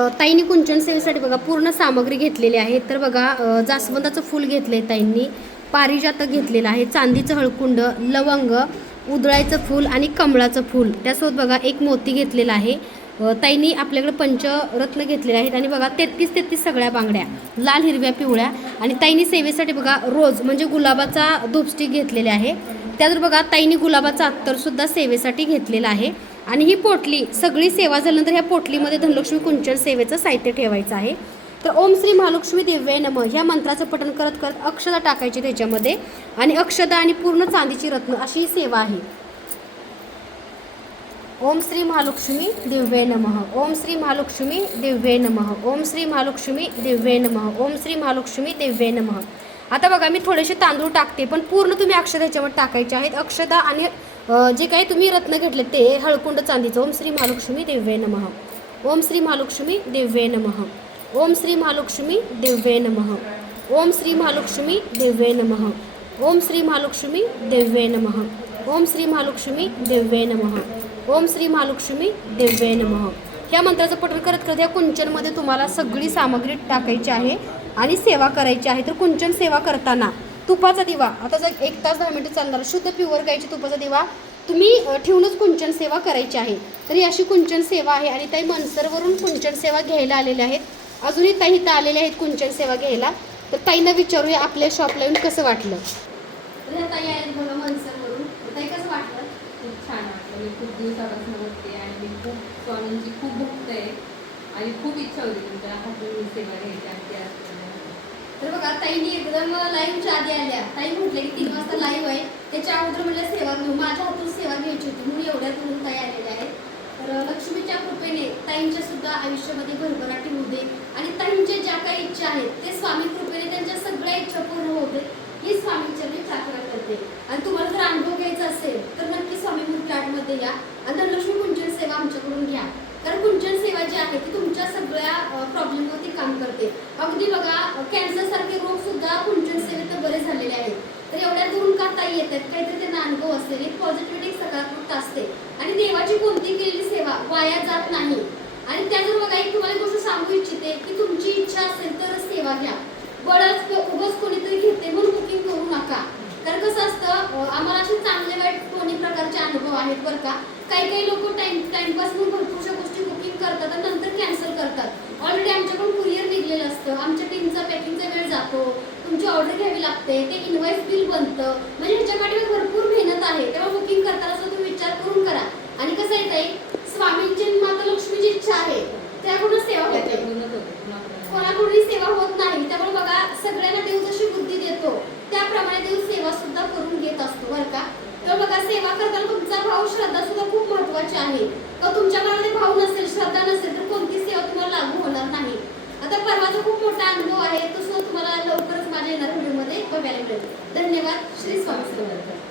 ताईंनी कुंचन सेवेसाठी बघा पूर्ण सामग्री घेतलेली आहे. तर बघा जास्वंदाचं फूल घेतलंय ताईंनी. पारिजातक घेतलेलं आहे. चांदीचं हळकुंड लवंग उदळायचं फूल आणि कमळाचं फूल. त्यासोबत बघा एक मोती घेतलेला आहे. ताईंनी आपल्याकडे पंचरत्न घेतलेले आहेत आणि बघा तेहतीस तेहतीस सगळ्या बांगड्या लाल हिरव्या पिवळ्या. आणि ताईंनी सेवेसाठी बघा रोज म्हणजे गुलाबाचा धूपस्टिक घेतलेले आहे. त्यात बघा ताईंनी गुलाबाचा अत्तरसुद्धा सेवेसाठी घेतलेला आहे. आणि ही पोटली सगळी सेवा झाल्यानंतर ह्या पोटलीमध्ये धनलक्ष्मी कुंचन सेवेचं साहित्य ठेवायचं आहे. तर ओम श्री महालक्ष्मी दिव्य नम ह्या मंत्राचं पठण करत करत अक्षदा टाकायची त्याच्यामध्ये आणि अक्षदा आणि पूर्ण चांदीची रत्न अशी ही सेवा आहे. ओम श्री महालक्ष्मी दिव्ये नमः ओम श्री महालक्ष्मी दिव्ये नमः ओम श्री महालक्ष्मी दिव्ये नमः ओम श्री महालक्ष्मी दिव्ये नमः. आता बघा मी थोडेसे तांदूळ टाकते पण पूर्ण तुम्ही अक्षदा ह्याच्यावर टाकायचे आहेत. अक्षदा आणि जे काही तुम्ही रत्न घेतले ते हळकुंड चांदीचं. ओम श्री महालक्ष्मी देव्ये नमः. ओम श्री महालक्ष्मी देव्ये नमः. ओम श्री महालक्ष्मी देव्ये नमः. ओम श्री महालक्ष्मी दिव्ये नमः. ओम श्री महालक्ष्मी देव्ये नमः. ओम श्री महालक्ष्मी देव्ये नमः. ओम श्री महालक्ष्मी देव्ये नमः. ह्या मंत्राचं पठण करत करत या कुंचनमध्ये तुम्हाला सगळी सामग्री टाकायची आहे आणि सेवा करायची आहे. तर कुंचन सेवा करताना तुपाचा दिवा. आता जर एक तास दहा मिनिटं चालणार शुद्ध प्युअर गायची तुपाचा दिवा तुम्ही ठेवूनच कुंचन सेवा करायची आहे. तर ही अशी कुंचन सेवा आहे आणि ताई मनसरवरून कुंचन सेवा घ्यायला आलेल्या आहेत. अजूनही ताई इथं आलेल्या आहेत कुंचन सेवा घ्यायला. तर ताईंना विचारूया आपल्या शॉपला येऊन कसं वाटलं? तर ताई आहेत मला मनसरवरून ताई कसं वाटलं? खूप छान वाटलं. मी खूप दिवसापासून बघते आणि मी खूप स्वामींची खूप भक्त आहे. आणि खूप इच्छा होती तुमच्या हातून सेवा घ्यायची. आमची तर बघा ताईंनी एकदम लाईव्हच्या आधी आल्या. ताई म्हटले की तीन वाजता लाईव्ह आहे. त्याच्या अगोदर म्हणलं सेवा घेऊ. माझ्या हातून सेवा घ्यायची होती म्हणून एवढ्यात म्हणून ताई आलेल्या आहेत. तर लक्ष्मीच्या कृपेने ताईंच्या सुद्धा आयुष्यामध्ये भरभराटी होऊ दे. आणि ताईंच्या ज्या काही इच्छा आहेत ते स्वामी कृपेने त्यांच्या सगळ्या इच्छा पूर्ण होऊ दे. ही स्वामींच्या मी प्रार्थना करते. आणि तुम्हाला जर अनुभव घ्यायचा असेल तर नक्की स्वामी फ्लॅटमध्ये या. आणि धनलक्ष्मी कुंचन सेवा आमच्याकडून घ्या. कारण कुंचन सेवा जी आहे ती तुमच्या सगळ्या प्रॉब्लेमवरती काम करते. अगदी बघा कॅन्सर सारखे रोग सुद्धा कुंचन सेवेत बरे झालेले आहेत. तर एवढ्या दोन का ताई येतात? काहीतरी त्यांना अनुभव असलेले पॉझिटिव्हिटी सकारात्मकता असते. आणि देवाची कोणती केलेली सेवा? वाया जात नाही. आणि त्याजवळ बघा एक तुम्हाला गोष्ट सांगू इच्छिते की तुमची इच्छा असेल तर सेवा घ्या. बळच उगच कोणीतरी घेते म्हणून बुकिंग करू नका. तर कसं असतं आम्हाला असे चांगले वाईट दोन्ही प्रकारचे अनुभव आहेत बरं का. काही काही लोक टाइम टाइमपास म्हणून भरपूरशा गोष्टी बुकिंग करतात आणि नंतर कॅन्सल करतात. ऑलरेडी आमच्याकडून कुरिअर जातो तुमची ऑर्डर घ्यावी लागते ते इन्व्हॉइस बिल बनतं. म्हणजे ह्याच्यासाठी भरपूर मेहनत आहे. तेव्हा बुकिंग करताना सुद्धा तुम्ही विचार करून करा. आणि कसं आहे ताई स्वामींची माता लक्ष्मीची इच्छा आहे. त्याकडूनच सेवा होते. कोणाकडूनही सेवा होत नाही. त्यामुळे बघा सगळ्यांना देव जशी बुद्धी देतो त्याप्रमाणे देव सेवा सुद्धा करून घेत असतो बरं का? तर बघा सेवा करताना तुमचा भाव श्रद्धा सुद्धा खूप महत्वाची आहे. तर तुमच्या मनामध्ये भाव नसेल श्रद्धा नसेल तर कोणती सेवा तुम्हाला लागू होणार नाही. आता परवाचा खूप मोठा अनुभव आहे é a.